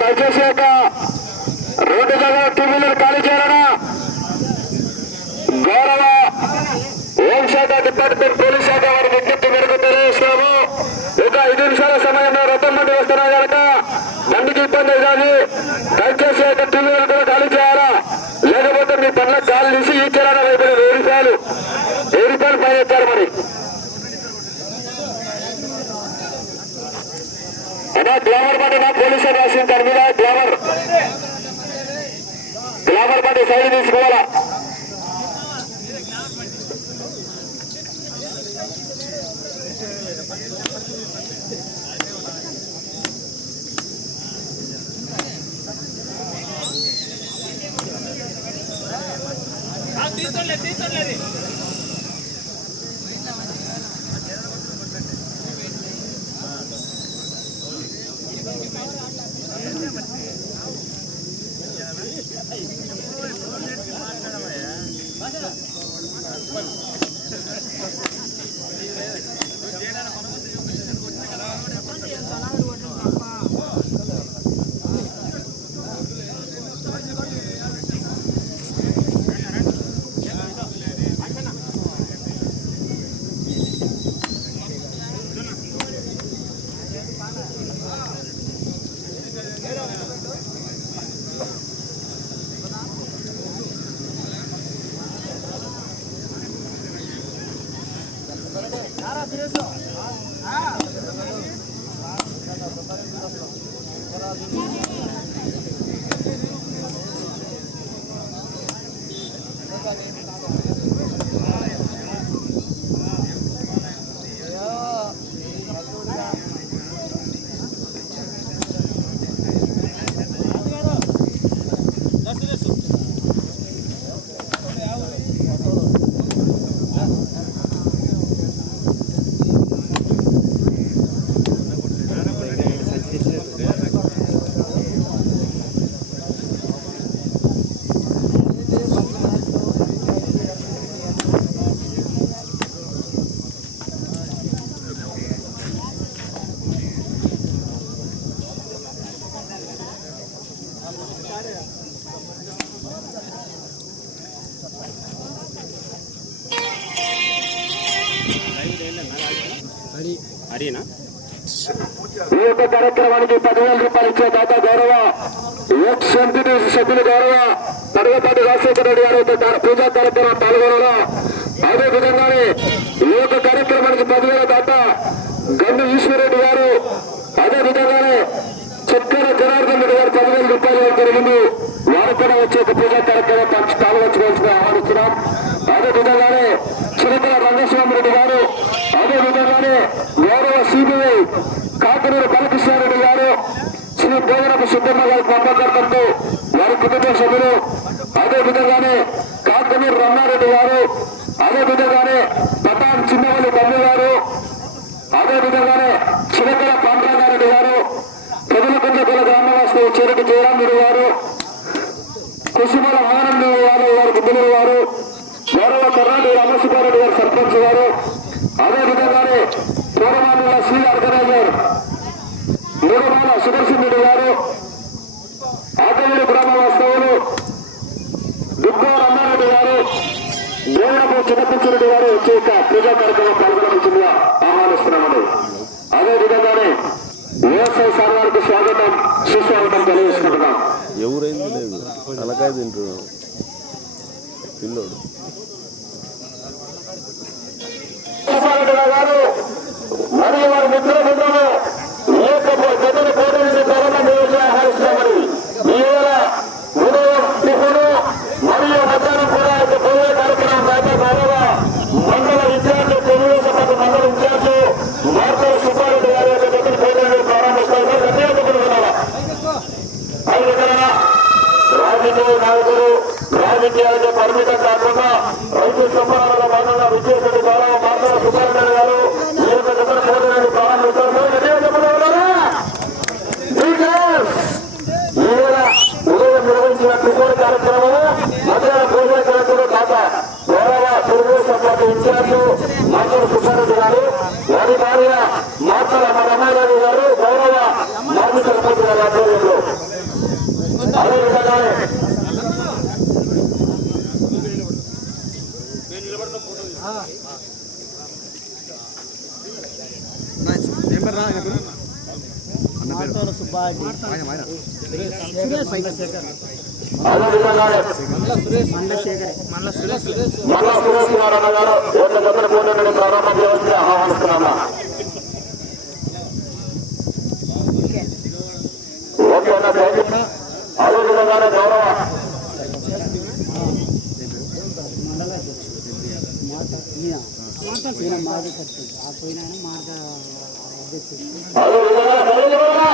దయచేసి ఒక రోడ్డు దగ్గర టూ వీలర్ ఖాళీ చేయాలన్నా గౌరవ హోంశాఖ డిపార్ట్మెంట్ పోలీస్ శాఖ వారి విజ్ఞప్తి మేరకు తెలియజేస్తున్నాము. ఇక 5 నిమిషాల సమయంలో రథం మంది వస్తున్నాయి కనుక బండికి ఇబ్బంది కానీ దయచేసి ఒక టూ వీలర్ కూడా ఖాళీ చేయాలా, లేకపోతే మీ పనుల గాలి తీసి ఈ కిరాణా వైపు 1000 రూపాయలు పైన ఇచ్చారు. మరి అన్నా గ్లామర్ బండి నా పోలీసు రాసిన దాని మీద గ్లామర్ బండి సైడ్ తీసుకోవాలా. తీసుకోలేదు అడిగినా ఈ యొక్క కార్యక్రమానికి 10,000 రూపాయలు ఇచ్చే దాత గౌరవ ఎక్స్ ఎంపీటీసీ సభ్యులు గౌరవ తరగపాటి రాజశేఖర రెడ్డి గారు పూజా కార్యక్రమం పాల్గొనడం. అదే విధంగానే ఈ యొక్క కార్యక్రమానికి 10,000 దాత గండు ఈశ్వరరెడ్డి గారు, అదే విధంగానే చక్కెర జనార్దన్ రెడ్డి గారు 10,000 రూపాయలు జరిగింది. వారు కూడా వచ్చే ఒక పూజా కార్యక్రమం పాల్గొనవలసిన ఆహ్వానిస్తున్నాం. అదే విధంగానే చిరుతల రంగస్వామి రెడ్డి గారు, అదే విధంగానే గౌరవ సిబిఐ కాకనూరు బాలకృష్ణారెడ్డి గారు, శ్రీ బోధనపు సుబ్బమ్మ గారి పంపకర్తలతో వారి కుటుంబ సభ్యులు, అదే విధంగానే కాకనూరు రమణారెడ్డి గారు, అదే విధంగానే పటాన్ చిన్నవల్లి తల్లి గారు, అదే విధంగానే చిరకల పాండ్రాగారెడ్డి గారు, పెదలకొండ కుల గ్రామవాసి చేరుకు జయరాముడు గారు, కుసుమల ఆనంద యాదవ్ గారు బుద్ధులు గారు, గౌరవ కర్ణాటక రామసుబ్బారెడ్డి గారు సర్పంచ్ గారు, అదే విధంగానే పూర్వమానుల శ్రీ ఆర్గనైజర్ మూడమాల సుదర్శన్ రెడ్డి గారు, ఆటవీడు గ్రామ వాస్తవులు దుబ్బా రమణారెడ్డి గారు, దేవనపు చిన్నపిచ్చిరెడ్డి గారు వచ్చే పూజా కార్యక్రమం పాల్గొనవలసిందిగా ఆహ్వానిస్తున్నామండి. అదే విధంగానే వ్యవసాయ సార్ వారికి స్వాగతం సుస్వాగతం తెలియజేసుకుంటున్నాం. ఎవరైంది లేదు తలకాయ తింటున్నాడు పిల్లోడు. గారు మరియు వారి మిత్రుల బృందము ఈ యొక్క జగన్ పోటీ కరోనా నియోజక ఆహ్వానిస్తున్నామని ఈవేళ ఉదయం టిఫిను మరియు మధ్యాహ్నం కూడా యొక్క పోయే కార్యక్రమం దాకా గౌరవ మండల ఇన్ఛార్జ్ తెలుగుదేశం పార్టీ మండల ఇన్ఛార్జ్ మార్తల సుబ్బారెడ్డి గారి యొక్క జగన్ పోటీ ప్రారంభిస్తారు. రాజకీయాలకే పరిమితం కాకుండా రైతు సంబరాలలో భాగంగా విజయశ్రీ గౌరవ మాతల సుబ్రహ్మణ్య గారు ఈ యొక్క జతల పోటీలను ప్రారంభిస్తారు. ఉదయం నిర్వహించిన త్రికోణ కార్యక్రమము మధ్యాహ్న భోజన కార్యక్రమం కాక గౌరవ తెలుగుదేశం పార్టీ ఇన్ఛార్జ్ మాతల సుబ్బారెడ్డి గారు, వారి భార్య మాతల రమారావు గారు, గౌరవ మాజీ సర్పంచ్ గారి ఆధ్వర్యంలో అదేవిధంగానే మల్ల సురేష్ నారాయణ గారు ఒక జతల పోటీలను ప్రారంభం చేయవలసి ఆహ్వానిస్తున్నామా. ఓకేనా? అదేవిధంగానే గౌరవ అదేవిధంగా